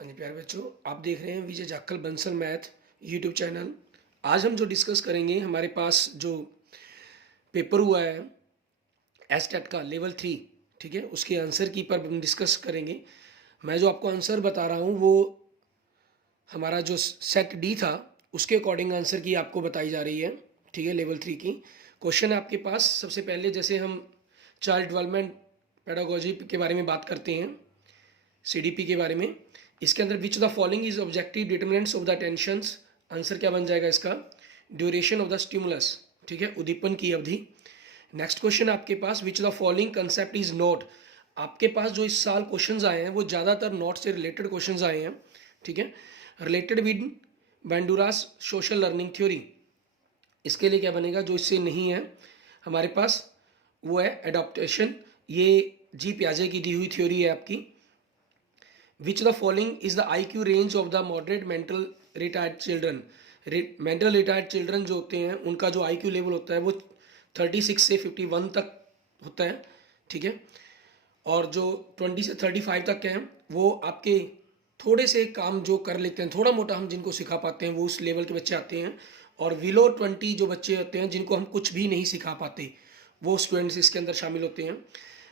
हाँ जी प्यारे बच्चों, आप देख रहे हैं Vijay Jakhal Bansal math YouTube channel. आज हम जो डिस्कस करेंगे, हमारे पास जो पेपर हुआ है एसटेट का लेवल 3, ठीक है, उसके आंसर की पर हम डिस्कस करेंगे। मैं जो आपको आंसर बता रहा हूँ वो हमारा जो सेट डी था उसके अकॉर्डिंग आंसर की आपको बताई जा रही है, ठीक है। लेवल 3 की क्वेश्चन है आपके पास। सबसे पहले जैसे हम चाइल्ड डेवलपमेंट पेडागोजी के बारे में बात करते हैं, सीडीपी के बारे में, इसके अंदर which the following is objective determinants of the tensions. Answer क्या बन जाएगा इसका? ड्यूरेशन ऑफ द स्टिमुलस, ठीक है, उद्दीपन की अवधि। नेक्स्ट क्वेश्चन आपके पास, which the following concept is not. आपके पास जो इस साल क्वेश्चंस आए हैं वो ज़्यादातर नॉट से रिलेटेड क्वेश्चंस आए हैं, ठीक है। Related with Bandura's social learning theory, इसके लिए क्या बनेगा? जो इससे नहीं है हमारे पास वो है एडॉप्टेशन। ये जी प्याजे की दी हुई थ्योरी है आपकी। विच the following is the I Q range of the moderate mental retired children. Mental retired children जो होते हैं उनका जो आई क्यू लेवल होता है वो 36 से 51 तक होता है, ठीक है। और जो 20 से 35 तक हैं वो आपके थोड़े से काम जो कर लेते हैं, थोड़ा मोटा हम जिनको सिखा पाते हैं वो उस लेवल के बच्चे आते हैं। और बिलो 20 जो बच्चे होते हैं जिनको हम कुछ भी नहीं सिखा पाते, वो स्टूडेंट्स इसके अंदर शामिल होते हैं।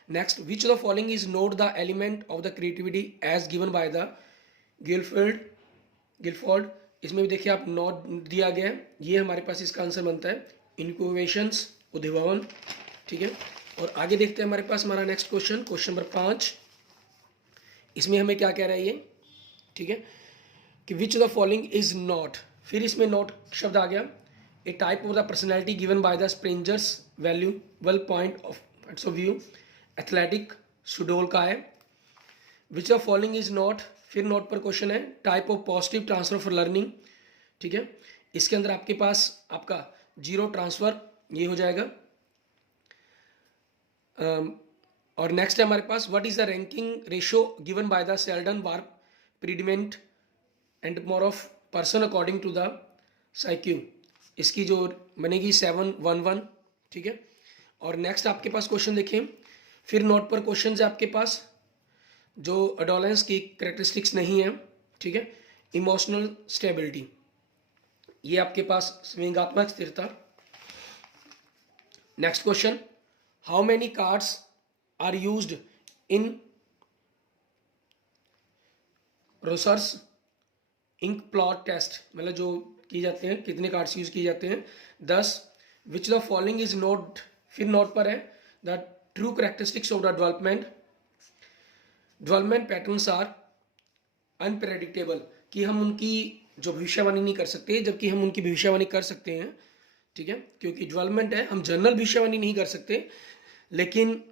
Next, which the following is not the element of the creativity as given by the Guilford. इसमें भी देखिए आप नोट दिया गया है, ये हमारे पास इसका आंसर बनता है इनक्यूबेशंस, उद्भावन, ठीक है। और आगे देखते हैं हमारे पास हमारा नेक्स्ट क्वेश्चन, क्वेश्चन नंबर 5। इसमें हमें क्या कह रहा है ये, ठीक है, कि which the following is not. फिर इसमें नॉट शब्द आ गया। A type of the personality given by the Spranger's valuable points of view. Athletic सुडोल का है। Which the following is not, फिर नॉट पर क्वेश्चन है, type of positive transfer for learning, ठीक है। इसके अंदर आपके पास आपका जीरो ट्रांसफर ये हो जाएगा। और नेक्स्ट है हमारे पास, what is the ranking ratio given by the Seldon warp प्रीडिमेंट and more of person according to the psyche. इसकी जो बनेगी 711, ठीक है। और नेक्स्ट आपके पास क्वेश्चन देखें, फिर नोट पर क्वेश्चन है आपके पास जो अडोलेंस की करेक्टरिस्टिक्स नहीं है, ठीक है। इमोशनल स्टेबिलिटी, ये आपके पास विवेकात्मक स्थिरता। Next question, how many cards are used in Rorschach's ink blot test, मतलब जो की जाते हैं कितने कार्ड्स यूज किए जाते हैं? 10। Which the following is not, फिर नोट पर है the true characteristics of the development patterns are unpredictable, कि हम उनकी जो भविष्यवाणी नहीं कर सकते जबकि हम उनकी भविष्यवाणी कर सकते हैं, ठीक है। क्योंकि डेवलपमेंट है, हम जनरल भविष्यवाणी नहीं कर सकते, लेकिन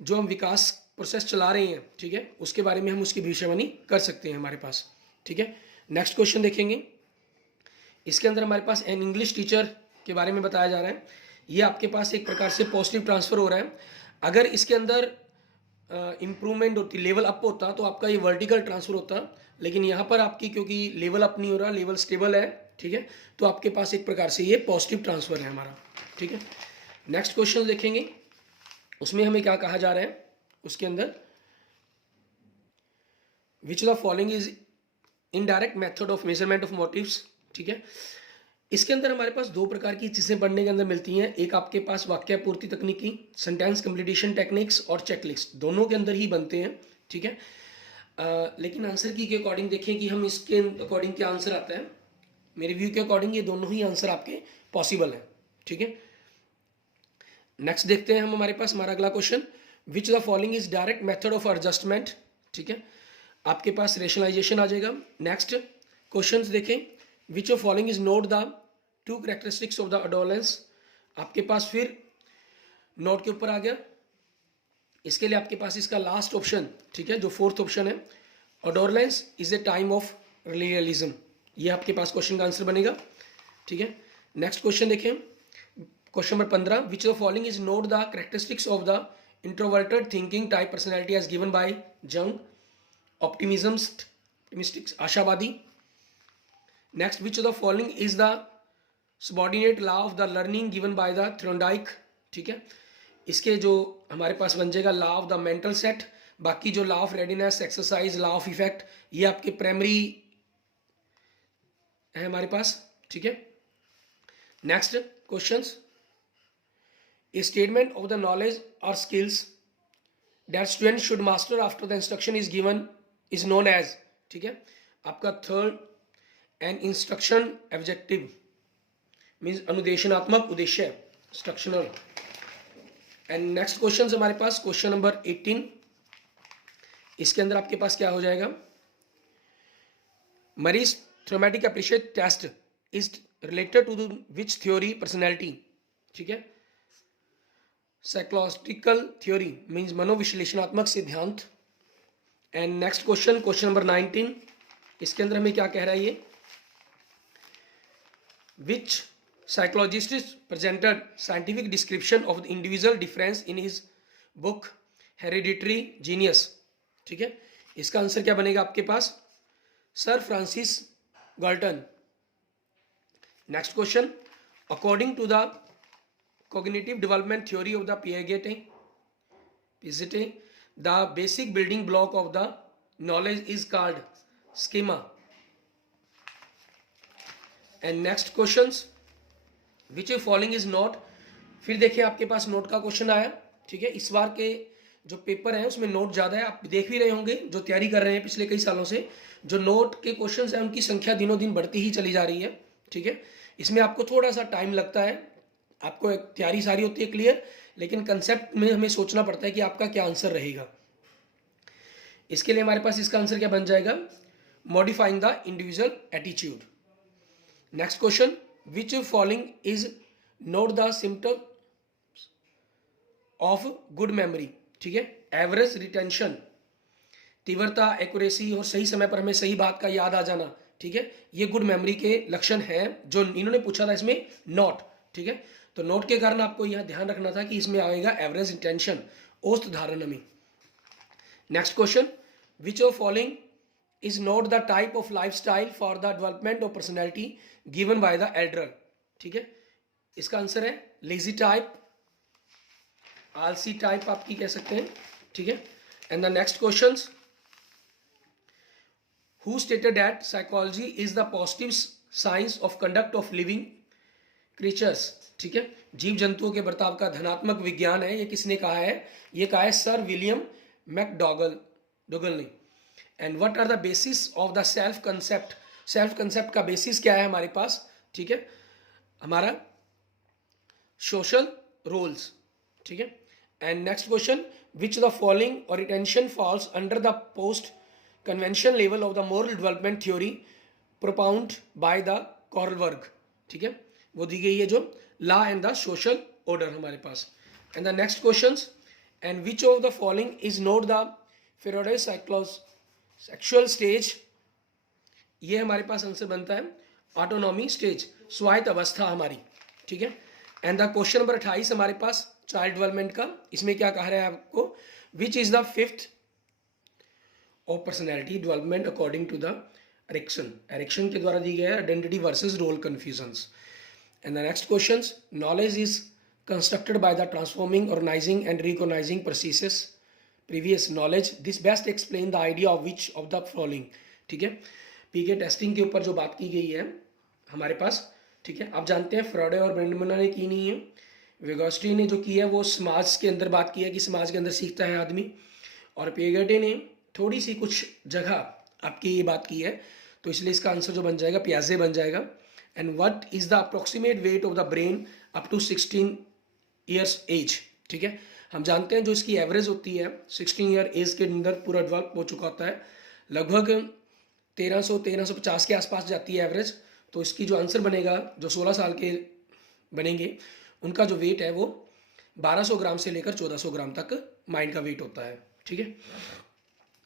जो हम विकास प्रोसेस चला रहे हैं, ठीक है, उसके बारे में हम उसकी भविष्यवाणी कर सकते हैं हमारे पास, ठीक है। नेक्स्ट क्वेश्चन देखेंगे, इसके अंदर हमारे पास एन इंग्लिश टीचर के बारे में बताया जा रहा है। ये आपके पास एक प्रकार से पॉजिटिव ट्रांसफर हो रहा है। अगर इसके अंदर इम्प्रूवमेंट होती, लेवल अप होता तो आपका ये वर्टिकल ट्रांसफर होता, लेकिन यहाँ पर आपकी क्योंकि लेवल अप नहीं हो रहा, लेवल स्टेबल है, ठीक है, तो आपके पास एक प्रकार से ये पॉजिटिव ट्रांसफर है हमारा, ठीक है। नेक्स्ट क्वेश्चन देखेंगे, उसमें हमें क्या कहा जा रहा है, उसके अंदर which the following is indirect method of measurement of motives, ठीक है। इसके अंदर हमारे पास दो प्रकार की चीज़ें पढ़ने के अंदर मिलती हैं। एक आपके पास वाक्य पूर्ति तकनीकी, सेंटेंस कंप्लीटेशन टेक्निक्स, और चेकलिस्ट, दोनों के अंदर ही बनते हैं, ठीक है। लेकिन आंसर की के अकॉर्डिंग देखें कि हम इसके अकॉर्डिंग क्या आंसर आता है। मेरे व्यू के अकॉर्डिंग ये दोनों ही आंसर आपके पॉसिबल हैं, ठीक है। नेक्स्ट देखते हैं हम हमारे पास हमारा अगला question, which the following is direct method of adjustment, ठीक है। आपके पास रेशनलाइजेशन आ जाएगा। नेक्स्ट क्वेश्चन देखें, which of following is not the true characteristics of the adolescence. आपके पास फिर नोट के ऊपर आ गया। इसके लिए आपके पास इसका लास्ट ऑप्शन, ठीक है, जो फोर्थ ऑप्शन है, adolescence is a time of realism, ये आपके पास क्वेश्चन का आंसर बनेगा, ठीक है। नेक्स्ट क्वेश्चन देखें, question number 15, which the following is not the characteristics of the introverted thinking type personality as given by Jung. Optimistics, आशावादी। Next, which of the following is the subordinate law of the learning given by the Thorndike, ठीक है। इसके जो हमारे पास बन जाएगा law of the mental set, बाकी जो law of readiness, exercise, law of effect, ये आपके प्राइमरी है हमारे पास, ठीक है। Next questions, a statement of the knowledge और skills that student should master after the instruction is given is known as, ठीक है। आपका third, an instruction objective means अनुदेशनात्मक उद्देश्य, इंस्ट्रक्शनल। एंड नेक्स्ट क्वेश्चन हमारे पास क्वेश्चन नंबर 18, इसके अंदर आपके पास क्या हो जाएगा, मरीज theoretic appreciate test is related to which theory personality, ठीक है। साइकोलॉजिकल थ्योरी मीन्स मनोविश्लेषणात्मक सिद्धांत। And next question, question number 19, इसके अंदर हमें क्या कह रहा है ये, विच psychologist presented scientific description of the individual difference in his book hereditary genius, ठीक है। इसका आंसर क्या बनेगा आपके पास, sir Francis Galton. Next question, according to the cognitive development theory of the Piaget, the basic building block of the knowledge is called schema. And next questions, which following is not. फिर देखिए आपके पास note का question आया, ठीक है। इस बार के जो पेपर हैं उसमें नोट ज़्यादा है, आप देख भी रहे होंगे जो तैयारी कर रहे हैं पिछले कई सालों से, जो नोट के क्वेश्चंस हैं उनकी संख्या दिनों दिन बढ़ती ही चली जा रही है, ठीक है। इसमें आपको थोड़ा सा टाइम लगता है, आपको एक तैयारी सारी होती है क्लियर, लेकिन कंसेप्ट में हमें सोचना पड़ता है कि आपका क्या आंसर रहेगा। इसके लिए हमारे पास इसका आंसर क्या बन जाएगा, modifying the individual attitude. Next question, which following is not the symptom of good memory, ठीक है। एवरेज रिटेंशन, तीव्रता, एक्यूरेसी और सही समय पर हमें सही बात का याद आ जाना, ठीक है, ये गुड मेमोरी के लक्षण हैं जो इन्होंने पूछा था इसमें नोट, ठीक है। तो नोट के कारण आपको यह ध्यान रखना था कि इसमें आएगा एवरेज रिटेंशन, औसत धारण में। Next question, which of following is not the type of lifestyle for the development of personality given by the elder, ठीक है। इसका आंसर है लेजी टाइप, आलसी टाइप आपकी कह सकते हैं, ठीक है। And the next questions, who stated that psychology is the positive science of conduct of living creatures, ठीक है। जीव जंतुओं के बर्ताव का धनात्मक विज्ञान है, ये किसने कहा है, ये कहा है सर विलियम मैकडॉगल ने। And what are the basis of the self concept, self concept का बेसिस क्या है हमारे पास, ठीक है, हमारा सोशल रोल्स, ठीक है। And next question, which the following orientation falls under the post conventional level of the moral development theory propound by the Kohlberg, ठीक है, वो दी गई है जो law and the social order हमारे पास। And the next question, and which of the following is not the Faraday sexual stage, ये हमारे पास आंसर बनता है ऑटोनॉमी स्टेज, स्वायत्त अवस्था हमारी, ठीक है। एंड द क्वेश्चन नंबर 28 हमारे पास चाइल्ड डेवलपमेंट का, इसमें क्या कह रहा है आपको, which is the fifth of personality development according to the Erikson के द्वारा दी गया है identity versus role confusions. And the next question, knowledge is constructed by the transforming, organising and recognising processes previous knowledge, this best explain the idea of which of the following, ठीक है। पीके testing के ऊपर जो बात की गई है हमारे पास, ठीक है, आप जानते हैं फ्रॉडे और ब्रेंडमैन ने की नहीं है, विगोस्टी ने जो की है वो समाज के अंदर बात की है कि समाज के अंदर सीखता है आदमी, और पियागेटे ने थोड़ी सी कुछ जगह आपकी ये बात की है, तो इसलिए इसका आंसर जो बन जाएगा पियाजे बन जाएगा। And what is the approximate weight of the brain up to 16 years age, ठीक है। हम जानते हैं जो इसकी एवरेज होती है 16 ईयर एज के अंदर पूरा डेवलप हो चुका होता है, लगभग 1350 के आसपास जाती है एवरेज। तो इसकी जो आंसर बनेगा, जो 16 साल के बनेंगे उनका जो वेट है वो 1200 ग्राम से लेकर 1400 ग्राम तक माइंड का वेट होता है, ठीक है।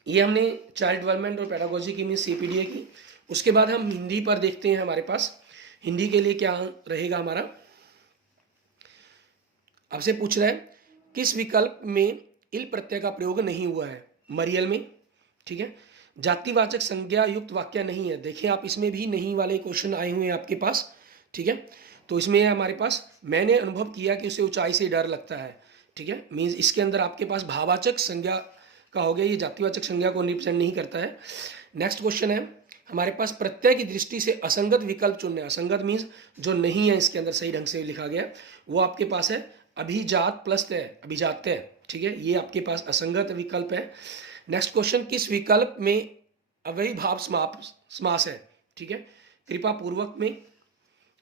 ये हमने चाइल्ड डेवलपमेंट और पेडागोजी की मीन्स CPDA की। उसके बाद हम हिंदी पर देखते हैं, हमारे पास हिंदी के लिए क्या रहेगा हमारा, आपसे पूछ रहा है किस विकल्प में इल प्रत्यय का प्रयोग नहीं हुआ है, मरियल में, ठीक है। जातिवाचक संज्ञा युक्त वाक्य नहीं है, देखिए आप इसमें भी नहीं वाले क्वेश्चन आए हुए हैं आपके पास, ठीक है। तो इसमें है हमारे पास मैंने अनुभव किया कि उसे ऊंचाई से डर लगता है, ठीक है, मीन्स इसके अंदर आपके पास भाववाचक संज्ञा का हो गया, ये जातिवाचक संज्ञा को रिप्रेजेंट नहीं करता है। नेक्स्ट क्वेश्चन है हमारे पास, प्रत्यय की दृष्टि से असंगत विकल्प चुनना है। असंगत मीन्स जो नहीं है इसके अंदर सही ढंग से लिखा गया, वो आपके पास है अभिजात प्लस तय, अभिजात तय, ठीक है, ये आपके पास असंगत विकल्प है। नेक्स्ट क्वेश्चन, किस विकल्प में अव्ययीभाव समास है, ठीक है, कृपा पूर्वक में।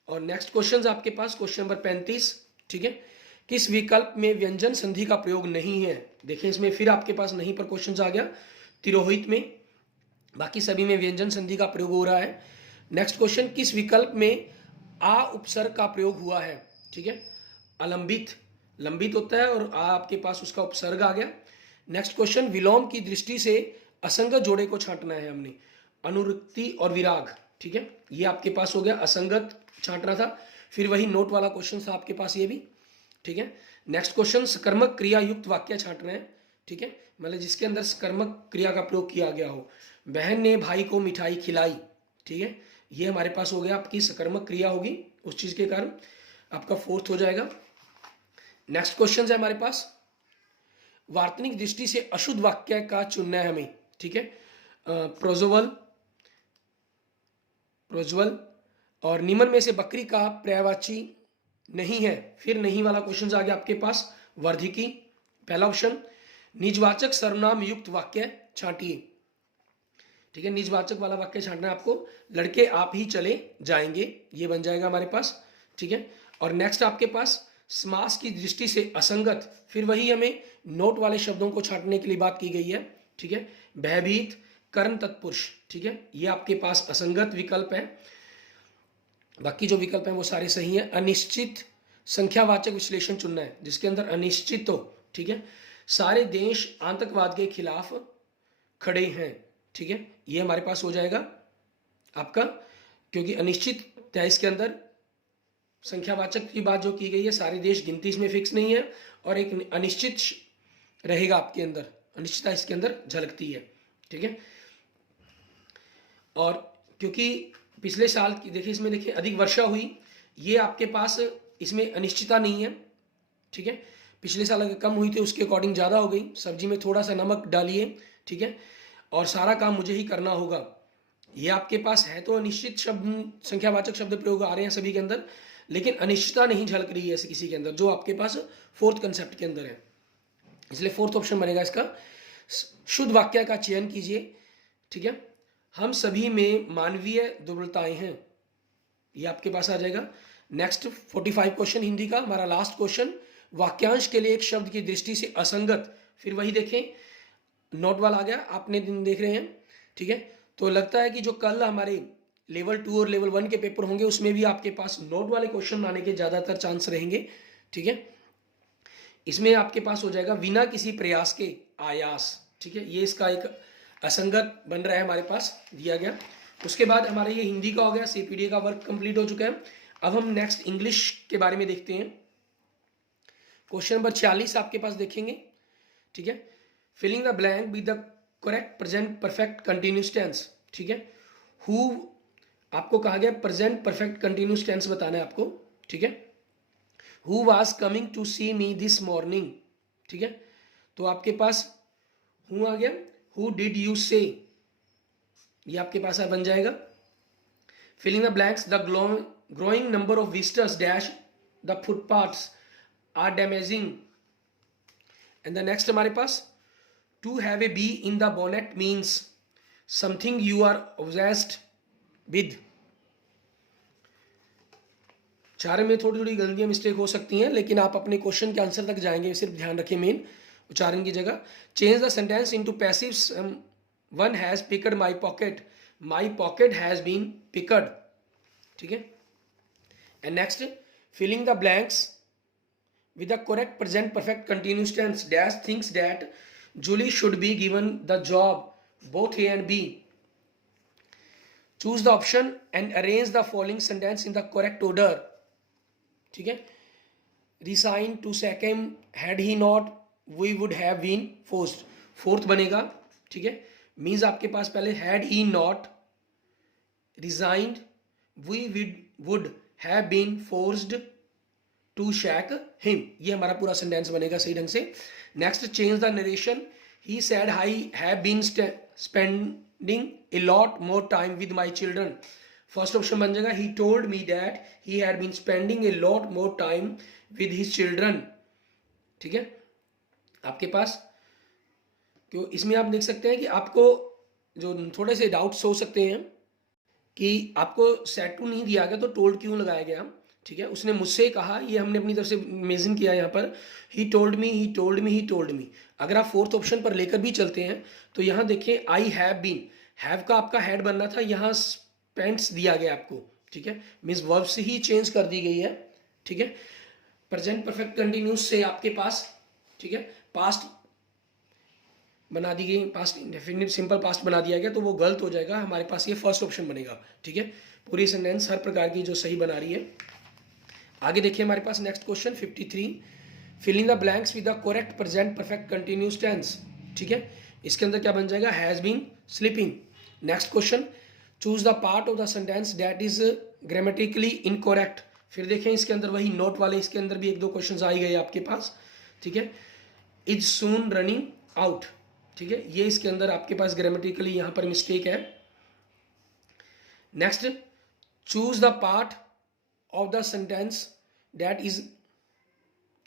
और नेक्स्ट क्वेश्चन आपके पास क्वेश्चन नंबर 35, ठीक है, किस विकल्प में व्यंजन संधि का प्रयोग नहीं है। देखिए इसमें फिर आपके पास नहीं पर क्वेश्चन आ गया, तिरोहित में, बाकी सभी में व्यंजन संधि का प्रयोग हो रहा है। नेक्स्ट क्वेश्चन, किस विकल्प में आ उपसर्ग का प्रयोग हुआ है, ठीक है, अलंबित, लंबित होता है और आ आपके पास उसका उपसर्ग आ गया। नेक्स्ट क्वेश्चन, विलोम की दृष्टि से असंगत जोड़े को छांटना है हमने, अनुरक्ति और विराग, ठीक है, ये आपके पास हो गया, असंगत छांटना था। फिर वही नोट वाला क्वेश्चन था आपके पास ये भी, ठीक है। नेक्स्ट क्वेश्चन, सकर्मक क्रिया युक्त वाक्य छांटना है, ठीक है, मतलब जिसके अंदर सकर्मक क्रिया का प्रयोग किया गया हो। बहन ने भाई को मिठाई खिलाई, ठीक है, ये हमारे पास हो गया आपकी सकर्मक क्रिया होगी उस चीज के कारण, आपका 4th हो जाएगा। नेक्स्ट क्वेश्चन है हमारे पास, वार्तनिक दृष्टि से अशुद्ध वाक्य का चुनना है हमें, ठीक है, प्रोजोवल और निम्न में से बकरी का पर्यायवाची नहीं है। फिर नहीं वाला क्वेश्चन आ गया आपके पास, वर्धिकी, पहला ऑप्शन। निजवाचक सर्वनाम युक्त वाक्य छांटिए, ठीक है, निजवाचक वाला वाक्य छांटना है आपको, लड़के आप ही चले जाएंगे, ये बन जाएगा हमारे पास, ठीक है। और नेक्स्ट आपके पास समास की दृष्टि से असंगत, फिर वही हमें नोट वाले शब्दों को छांटने के लिए बात की गई है, ठीक है, भयभीत, कर्ण तत्पुरुष, ठीक है, ये आपके पास असंगत विकल्प है। बाकी जो विकल्प हैं वो सारे सही हैं। अनिश्चित संख्यावाचक विश्लेषण चुनना है जिसके अंदर अनिश्चित हो, ठीक है, सारे देश आतंकवाद के खिलाफ खड़े हैं, ठीक है, ये हमारे पास हो जाएगा आपका, क्योंकि अनिश्चित है इसके अंदर, संख्यावाचक की बात जो की गई है, सारे देश गिनती इसमें फिक्स नहीं है, और एक अनिश्चित रहेगा आपके अंदर, अनिश्चितता इसके अंदर झलकती है, ठीक है। और क्योंकि पिछले साल की देखिए, इसमें देखिए अधिक वर्षा हुई, ये आपके पास इसमें अनिश्चितता नहीं है, ठीक है, पिछले साल अगर कम हुई थी उसके अकॉर्डिंग ज़्यादा हो गई, सब्जी में थोड़ा सा नमक डालिए, ठीक है, और सारा काम मुझे ही करना होगा, ये आपके पास है। तो अनिश्चित शब्द, संख्यावाचक शब्द प्रयोग आ रहे हैं सभी के अंदर, लेकिन अनिश्चितता नहीं झलक रही है ऐसे किसी के अंदर, जो आपके पास 4th कंसेप्ट के अंदर है, इसलिए 4th ऑप्शन बनेगा इसका। शुद्ध वाक्य का चयन कीजिए, ठीक है, हम सभी में मानवीय दुर्बलताएं हैं, ये आपके पास आ जाएगा। नेक्स्ट 45 क्वेश्चन हिंदी का हमारा लास्ट क्वेश्चन, वाक्यांश के लिए एक शब्द की दृष्टि से असंगत, फिर वही देखें नोट वाला आ गया, आपने दिन देख रहे हैं, ठीक है। तो लगता है कि जो कल हमारे लेवल 2 और लेवल 1 के पेपर होंगे उसमें भी आपके पास नोट वाले क्वेश्चन आने के ज़्यादातर चांस रहेंगे, ठीक है। इसमें आपके पास हो जाएगा बिना किसी प्रयास के आयास, ठीक है, ये इसका एक असंगत बन रहा है हमारे पास दिया गया। उसके बाद हमारा ये हिंदी का हो गया, CPDA का वर्क कंप्लीट हो चुका है। अब हम नेक्स्ट इंग्लिश के बारे में देखते हैं। क्वेश्चन नंबर 46 आपके पास देखेंगे, ठीक है, filling the blank with the correct present perfect continuous tense, ठीक है, हु आपको कहा गया प्रेजेंट परफेक्ट कंटिन्यूस टेंस बताना है आपको, ठीक है, who was coming to see me this morning, ठीक है, तो आपके पास हु आ गया, हु डिड यू से, ये आपके पास बन जाएगा। Filling the blanks, the growing number of visitors dash the footpaths are damaging, and the next हमारे पास to have a bee in the bonnet means something you are obsessed with. चार में थोड़ी थोड़ी गलतियां मिस्टेक हो सकती हैं, लेकिन आप अपने क्वेश्चन के आंसर तक जाएंगे, सिर्फ ध्यान रखिए मेन उच्चारण की जगह। Change the sentence into passive, one has picked my pocket has been picked, ठीक है। And next, filling the blanks with the correct present perfect continuous tense dash thinks that Julie should be given the job both A and B. Choose the option and arrange the following sentence in the correct order, ठीक है। Resign to second, had he not we would have been forced, fourth बनेगा, ठीक है, means आपके पास पहले had he not resigned we would have been forced to shake him, ये हमारा पूरा सेंटेंस बनेगा सही ढंग से। Next, change the narration, he said I have been spending a lot more time with my children. First option बन जाएगा he told me that he had been spending a lot more time with his children. ठीक है, आपके पास क्यों इसमें आप देख सकते हैं कि आपको जो थोड़े से डाउट्स हो सकते हैं कि आपको सेट टू नहीं दिया गया तो टोल्ड क्यों लगाया गया। ठीक है, उसने मुझसे कहा, ये हमने अपनी तरफ से इमेजिन किया यहाँ पर, ही टोल्ड मी ही टोल्ड मी ही टोल्ड मी। अगर आप फोर्थ ऑप्शन पर लेकर भी चलते हैं तो यहाँ देखिए आई हैव बीन, हैव का आपका हेड बनना था, यहाँ स्पेंट्स दिया गया आपको। ठीक है, मीन्स वर्ब से ही चेंज कर दी गई है। ठीक है, प्रेजेंट परफेक्ट कंटिन्यूस से आपके पास, ठीक है, पास्ट बना दी गई, पास्ट इंडेफिनिट सिंपल पास्ट बना दिया गया, तो वो गलत हो जाएगा। हमारे पास ये फर्स्ट ऑप्शन बनेगा। ठीक है, पूरी सेंटेंस हर प्रकार की जो सही बना रही है। आगे देखिए हमारे पास next question 53, filling the blanks with the correct present perfect continuous tense. ठीक है, इसके अंदर क्या बन जाएगा, has been sleeping. Next question, choose the part of the sentence that is grammatically incorrect. फिर देखें इसके अंदर वही नोट वाले, इसके अंदर भी एक दो क्वेश्चन आ ही गए आपके पास। ठीक है, इज सून रनिंग आउट। ठीक है, ये इसके अंदर आपके पास ग्रामेटिकली यहाँ पर मिस्टेक है। Next, choose the part of the sentence that is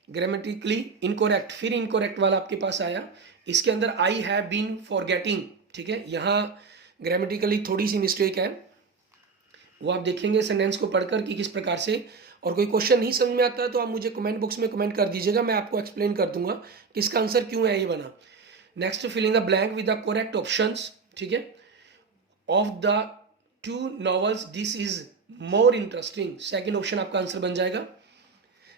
grammatically incorrect. फिर इनकरेक्ट वाला आपके पास आया। इसके अंदर आई हैव बीन फॉरगेटिंग। ठीक है, यहाँ ग्रामेटिकली थोड़ी सी मिस्टेक है, वो आप देखेंगे सेंटेंस को पढ़कर कि किस प्रकार से। और कोई क्वेश्चन नहीं समझ में आता है तो आप मुझे कमेंट बॉक्स में कमेंट कर दीजिएगा, मैं आपको एक्सप्लेन कर दूंगा कि इसका आंसर क्यों है ये बना। Next, filling the blank with the correct options. ठीक है, of the two novels this is more interesting. Second option आपका आंसर बन जाएगा।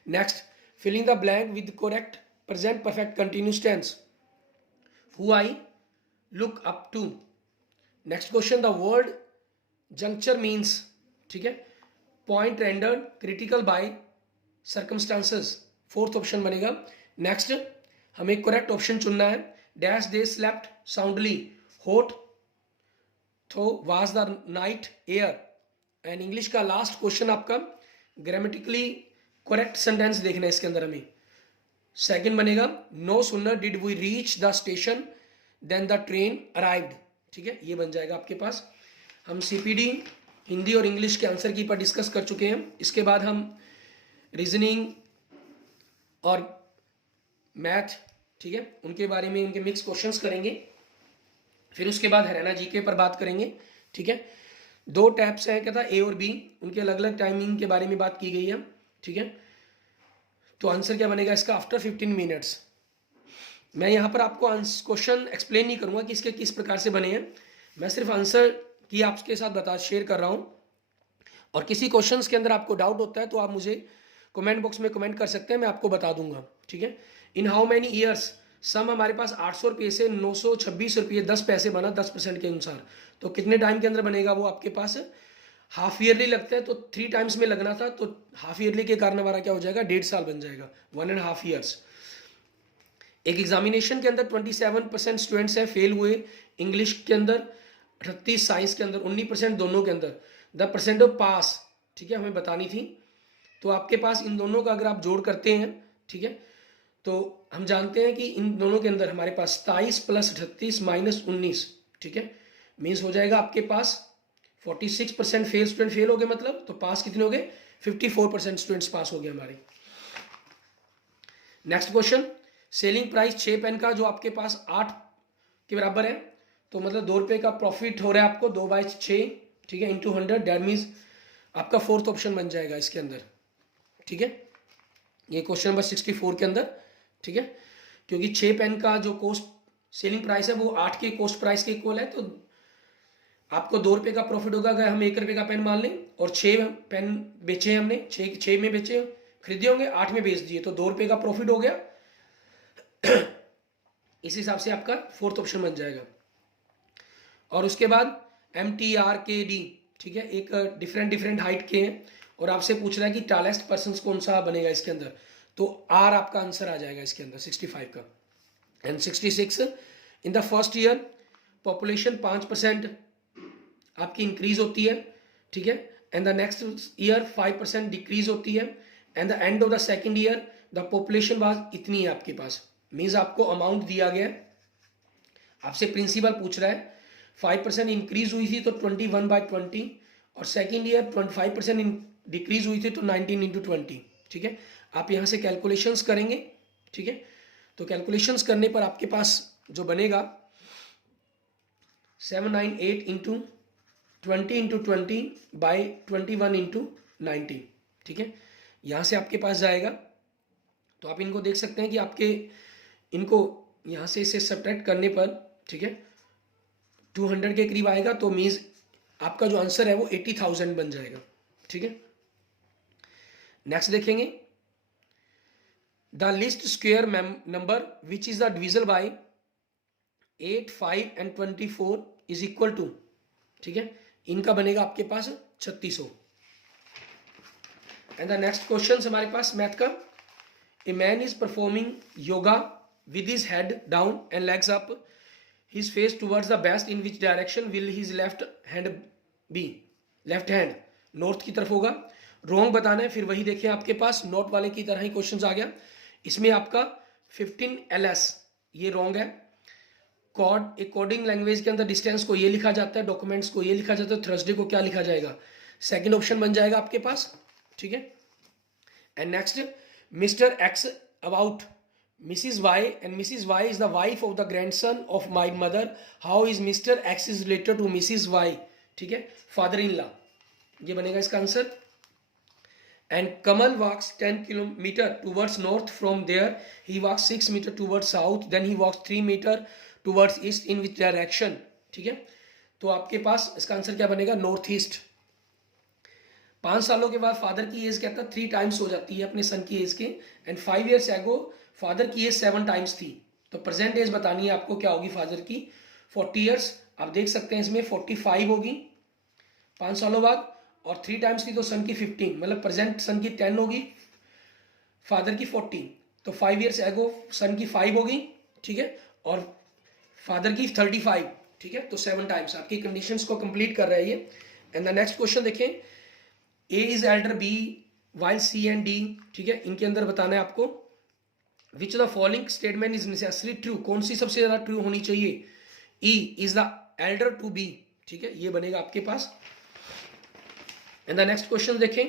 Next, filling the blank with correct present perfect continuous tense, who I look up to. Next question, the word juncture means, ठीक है, point rendered critical by circumstances. Fourth option बनेगा। Next, हमें correct option चुनना है। Dash they slept soundly, होट थो was the night air. And English का last question आपका ग्रामेटिकली करेक्ट सेंटेंस देखना है इसके अंदर हमें। सेकंड बनेगा, no sooner did we reach the station then the train arrived. ठीक है, ये बन जाएगा आपके पास। हम सीपीडी हिंदी और इंग्लिश के आंसर की पर डिस्कस कर चुके हैं। इसके बाद हम रीजनिंग और मैथ, ठीक है, उनके बारे में, उनके मिक्स क्वेश्चंस करेंगे। फिर उसके बाद हरियाणा जीके पर बात करेंगे। ठीक है, दो टैब्स हैं, क्या था, ए और बी, उनके अलग अलग टाइमिंग के बारे में बात की गई है। ठीक है, तो आंसर क्या बनेगा इसका, आफ्टर 15 मिनट्स। मैं यहाँ पर आपको क्वेश्चन एक्सप्लेन नहीं करूँगा कि इसके किस प्रकार से बने हैं, मैं सिर्फ आंसर की आपके साथ शेयर कर रहा हूँ। और किसी क्वेश्चंस के अंदर आपको डाउट होता है तो आप मुझे कमेंट बॉक्स में कमेंट कर सकते हैं, मैं आपको बता दूंगा। ठीक है, इन हाउ मैनी ईयर्स, सम हमारे पास 800 रुपये से 926 रुपये 10 पैसे बना 10% के अनुसार। तो कितने टाइम के अंदर बनेगा वो आपके पास, हाफ ईयरली लगता है तो 3 टाइम्स में लगना था, तो हाफ ईयरली के कारण हमारा क्या हो जाएगा, 1.5 साल बन जाएगा, 1.5 ईयर्स। एक एग्जामिनेशन के अंदर 27% स्टूडेंट्स हैं फेल हुए, इंग्लिश के अंदर 38, साइंस के अंदर 19%, दोनों के अंदर। द परसेंट ऑफ पास, ठीक है, हमें बतानी थी। तो आपके पास इन दोनों का अगर आप जोड़ करते हैं, ठीक है, तो हम जानते हैं कि इन दोनों के अंदर हमारे पास 27 + 38 - 19, ठीक है, मीन्स हो जाएगा आपके पास 46% फेल स्टूडेंट फेल हो गए, मतलब तो पास कितने हो गए, 54% स्टूडेंट्स पास हो गए हमारे। Next question, selling price 6 pen का जो आपके पास 8 के बराबर है, तो मतलब 2 रुपये का प्रॉफिट हो रहा है आपको, 2/6, ठीक है, इंटू 100, दैट मीन्स आपका फोर्थ ऑप्शन बन जाएगा इसके अंदर। ठीक है, ये क्वेश्चन नंबर 64 के अंदर, ठीक है, क्योंकि 6 पेन का जो कॉस्ट सेलिंग प्राइस है वो 8 के कॉस्ट प्राइस के इक्वल है, तो आपको 2 रुपये का प्रॉफिट होगा अगर हम 1 रुपये का पेन मान लें, और 6 पेन बेचे हमने, 6 में बेचे, खरीदे होंगे, 8 में बेच दिए, तो 2 रुपये का प्रॉफिट हो गया। इस हिसाब से आपका फोर्थ ऑप्शन बन जाएगा। और उसके बाद MTRKD, ठीक है, एक डिफरेंट हाइट के हैं, और आपसे पूछ रहा है कि टालेस्ट पर्सन कौन सा बनेगा इसके अंदर, तो R आपका आंसर आ जाएगा इसके अंदर 65 का। And 66, in the first year population 5% आपकी इंक्रीज होती है, ठीक है, and the next year 5% decrease होती है, and the end of the second year the population was इतनी है आपके पास, मीन्स आपको अमाउंट दिया गया है, आपसे प्रिंसिपल पूछ रहा है 5% इंक्रीज हुई थी तो 21/20, और सेकेंड ईयर 25% डिक्रीज हुई थी तो 19/20। ठीक है, आप यहाँ से कैलकुलेशंस करेंगे। ठीक है, तो कैलकुलेशंस करने पर आपके पास जो बनेगा 798 इंटू 20/21/90। ठीक है, यहाँ से आपके पास जाएगा। तो आप इनको देख सकते हैं कि आपके इनको यहाँ से इसे सब्ट्रैक्ट करने पर, ठीक है, 200 के करीब आएगा, तो मीन्स आपका जो आंसर है वो 80,000 बन जाएगा। ठीक है, नेक्स्ट देखेंगे, the least square number which is the divisible by 8, 5 and 24 is equal to. ठीक है, इनका बनेगा आपके पास 3600। एंड द नेक्स्ट क्वेश्चन हमारे पास मैथ का, a man is performing yoga with his head down and legs up, his face towards the west, in which direction will his left hand be? Left hand north की तरफ होगा। Wrong बताना है, फिर वही देखिए आपके पास नोट वाले की तरह ही क्वेश्चन आ गया। इसमें आपका 15 LS ये रॉन्ग है। कॉड एक कोडिंग लैंग्वेज के अंदर डिस्टेंस को ये लिखा जाता है, डॉक्यूमेंट्स को ये लिखा जाता है, थर्सडे को क्या लिखा जाएगा, सेकंड ऑप्शन बन जाएगा आपके पास। ठीक है, and next, mister x about Mrs. Y, and Mrs. Y is the wife of the grandson of my mother. How is Mr. X is related to Mrs. Y? ठीक है, फादर इन लॉ, ये बनेगा इसका answer. And Kamal walks 10 kilometre towards north, from there he walks 6 metre towards south, then he walks 3 metre towards east, in which direction. ठीक है, तो आपके पास इसका आंसर क्या बनेगा, नॉर्थ ईस्ट। 5 सालों के बाद फादर की एज कहता है 3 टाइम्स हो जाती है अपने सन की एज के, एंड 5 years एगो फादर की एज 7 टाइम्स थी। तो प्रेजेंट एज बतानी है आपको क्या होगी फादर की, 40 years। आप देख सकते हैं इसमें 45 होगी 5 सालों बाद, और 3 टाइम्स थी तो सन की 15, मतलब प्रेजेंट सन की 10 होगी, फादर की 40, तो 5 years एगो सन की 5 होगी। ठीक है, और फादर की 35। ठीक है, तो 7 टाइम्स आपकी कंडीशंस को कंप्लीट कर रहा है ये। एंड द नेक्स्ट क्वेश्चन देखें, A is elder B while C and D. ठीक है, इनके अंदर बताना है आपको, which the following statement is necessary true, कौन सी सबसे ज्यादा ट्रू होनी चाहिए, E is the elder to B. ठीक है, ये बनेगा आपके पास। एंड द नेक्स्ट क्वेश्चन देखें,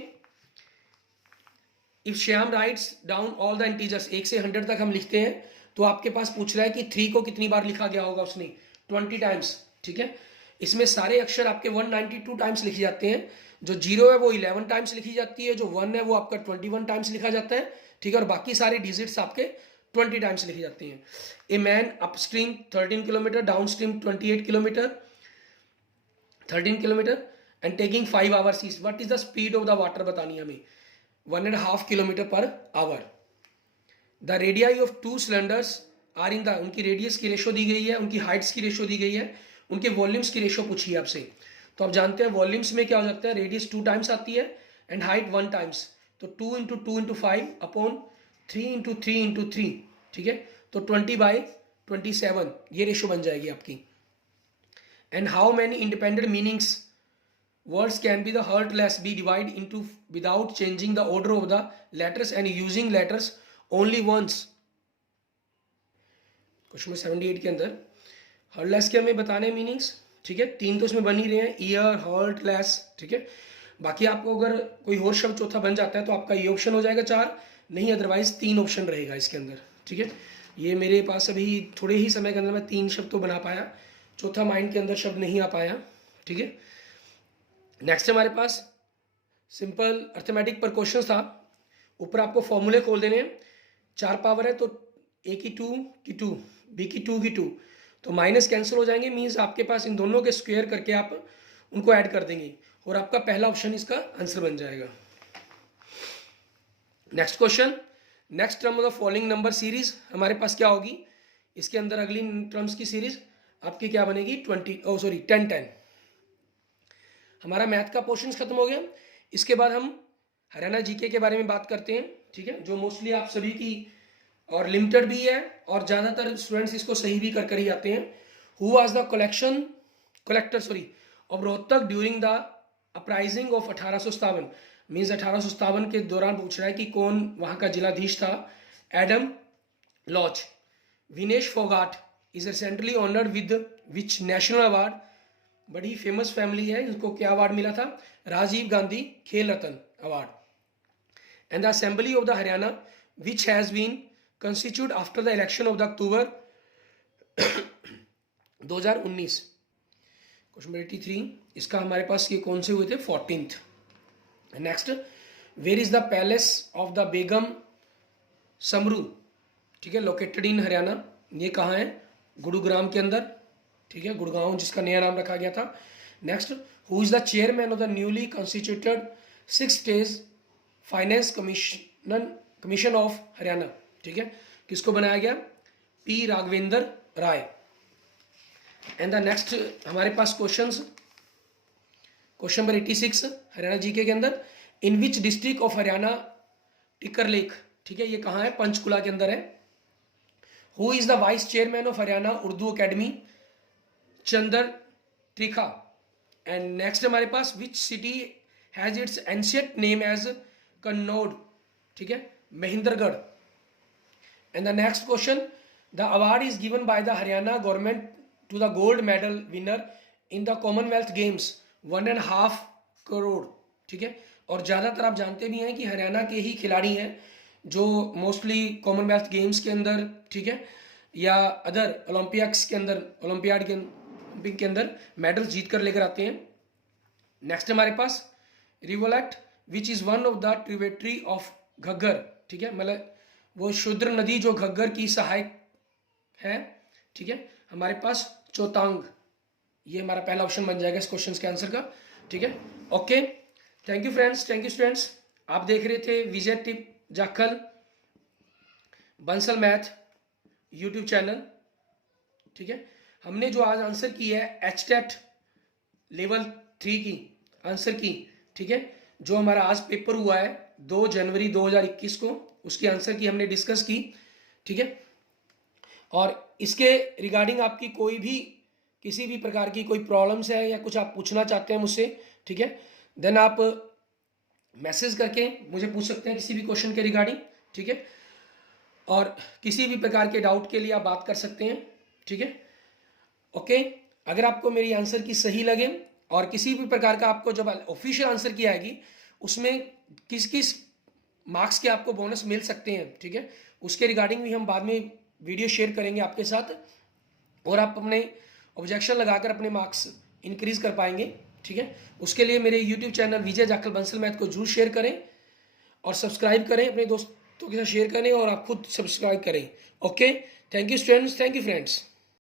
if Shyam writes down all the integers, 1 से 100 तक हम लिखते हैं, तो आपके पास पूछ रहा है कि 3 को कितनी बार लिखा गया होगा उसने, 20 टाइम्स। ठीक है, इसमें सारे अक्षर आपके 192 टाइम्स लिखे जाते हैं, जो 0 है वो 11 टाइम्स लिखी जाती है, जो 1 है वो आपका 21 टाइम्स लिखा जाता है। ठीक है, और बाकी सारे डिजिट्स आपके 20 टाइम्स लिखे जाते हैं। A man upstream 13 kilometre, downstream 28 kilometre, 13 kilometre and taking 5 hours east, what is the speed of the water बतानी हमें, 1.5 kilometre per hour. The radii of 2 cylinders are in the, उनकी radius की ratio दी गई है, उनकी Heights की ratio दी गई है, उनके वॉल्यूम्स की रेशो पूछी है आपसे। तो आप जानते हैं वॉल्यूम्स में क्या हो जाता है, रेडियस 2 टाइम्स आती है एंड हाइट 1 टाइम्स, तो 2 × 2 × 5 अपॉन 3 × 3 × 3। ठीक है, तो 20/27 ये रेशो बन जाएगी आपकी। And how many independent meanings words can be the heartless be divide into without changing the order of the letters and using letters only once. Question 78 के अंदर हर्टलेस के हमें बताने मीनिंग्स। ठीक है, 3 तो इसमें बन ही रहे हैं, ईयर, हर्ट, लेस। ठीक है, बाकी आपको अगर कोई और शब्द चौथा बन जाता है तो आपका ये ऑप्शन हो जाएगा 4, नहीं अदरवाइज 3 ऑप्शन रहेगा इसके अंदर। ठीक है, ये मेरे पास अभी थोड़े ही समय के अंदर मैं 3 शब्द तो बना पाया, चौथा माइंड के अंदर शब्द नहीं आ पाया। ठीक है, नेक्स्ट हमारे पास सिंपल अर्थमेटिक पर क्वेश्चन था, ऊपर आपको फॉर्मूले खोल देने हैं। 4 पावर है तो ए की 2 की 2, बी की 2 की 2, तो माइनस कैंसिल हो जाएंगे, मीन्स आपके पास इन दोनों के स्क्वायर करके आप उनको ऐड कर देंगे और आपका पहला ऑप्शन इसका आंसर बन जाएगा। Next question, next term of the following number series हमारे पास क्या होगी, इसके अंदर अगली टर्म्स की सीरीज आपकी क्या बनेगी, 10 हमारा मैथ का पोर्शन खत्म हो गया। इसके बाद हम हरियाणा जीके के बारे में बात करते हैं। ठीक है, जो मोस्टली आप सभी की और लिमिटेड भी है और ज़्यादातर स्टूडेंट्स इसको सही भी कर ही आते हैं। Who was the collector of Rohtak during the uprising of 1857, means 1857 के दौरान पूछ रहा है कि कौन वहाँ का जिलाधीश था। एडम लॉच, Vinesh Phogat, is recently honoured with which national award, बड़ी फेमस फैमिली है, इनको क्या अवार्ड मिला था, Rajiv Gandhi Khel Ratna award. And the assembly of the Haryana which has been constitute after the election of the October 2019। Question 83, इसका हमारे पास ये कौन से हुए थे, 14th। Next, where is the palace of the Begum Samru, ठीक है, लोकेटेड इन हरियाणा, ये कहाँ है, गुरुग्राम के अंदर, ठीक है, गुड़गांव जिसका नया नाम रखा गया था। Next, who is the chairman of the newly constituted 6 state finance commission of Haryana, ठीक है, किसको बनाया गया, P Raghvendra Rai. And the next हमारे पास questions, question number 86 Haryana GK के अंदर, in which district of Haryana Tikkar lake, ठीक है, ये कहाँ है, पंचकुला के अंदर है। Who is the vice chairman of Haryana Urdu academy, Chander Trikha. And next हमारे पास, which city has its ancient name as Kanaud, ठीक है, Mahendragarh. And the next question, the award is given by the Haryana government to the gold medal winner in the Commonwealth games 1.5 crore, ठीक है। और ज़्यादातर आप जानते भी हैं कि हरियाणा के ही खिलाड़ी हैं जो मोस्टली कॉमनवेल्थ गेम्स के अंदर, ठीक है, या अदर ओलंपिक्स के अंदर, ओलंपियाड के अंदर मेडल जीत कर लेकर आते हैं। नेक्स्ट हमारे पास, rivulet which is one of the tributary of Ghaggar, ठीक है, मतलब वो शुद्र नदी जो घग्गर की सहायक है, ठीक है। हमारे पास चौतांग, ये हमारा पहला ऑप्शन बन जाएगा इस क्वेश्चन के आंसर का, ठीक है। Okay, thank you friends, thank you students. आप देख रहे थे Vijay tip Jakhal Bansal math YouTube channel, ठीक है। हमने जो आज आंसर की है एचटेट लेवल 3 की आंसर की, ठीक है, जो हमारा आज पेपर हुआ है 2 जनवरी 2021 को, उसकी आंसर की हमने डिस्कस की, ठीक है। और इसके रिगार्डिंग आपकी कोई भी किसी भी प्रकार की कोई प्रॉब्लम्स है या कुछ आप पूछना चाहते हैं मुझसे, ठीक है, देन आप मैसेज करके मुझे पूछ सकते हैं किसी भी क्वेश्चन के रिगार्डिंग, ठीक है। और किसी भी प्रकार के डाउट के लिए आप बात कर सकते हैं, ठीक है। ओके, अगर आपको मेरी आंसर की सही लगे और किसी भी प्रकार का आपको जब ऑफिशियल आंसर की आएगी उसमें किस किस मार्क्स के आपको बोनस मिल सकते हैं, ठीक है, उसके रिगार्डिंग भी हम बाद में वीडियो शेयर करेंगे आपके साथ, और आप अपने ऑब्जेक्शन लगाकर अपने मार्क्स इंक्रीज कर पाएंगे, ठीक है। उसके लिए मेरे यूट्यूब चैनल विजय जाखल बंसल मैथ को जरूर शेयर करें और सब्सक्राइब करें, अपने दोस्तों के साथ शेयर करें और आप खुद सब्सक्राइब करें। Okay, thank you students, thank you friends.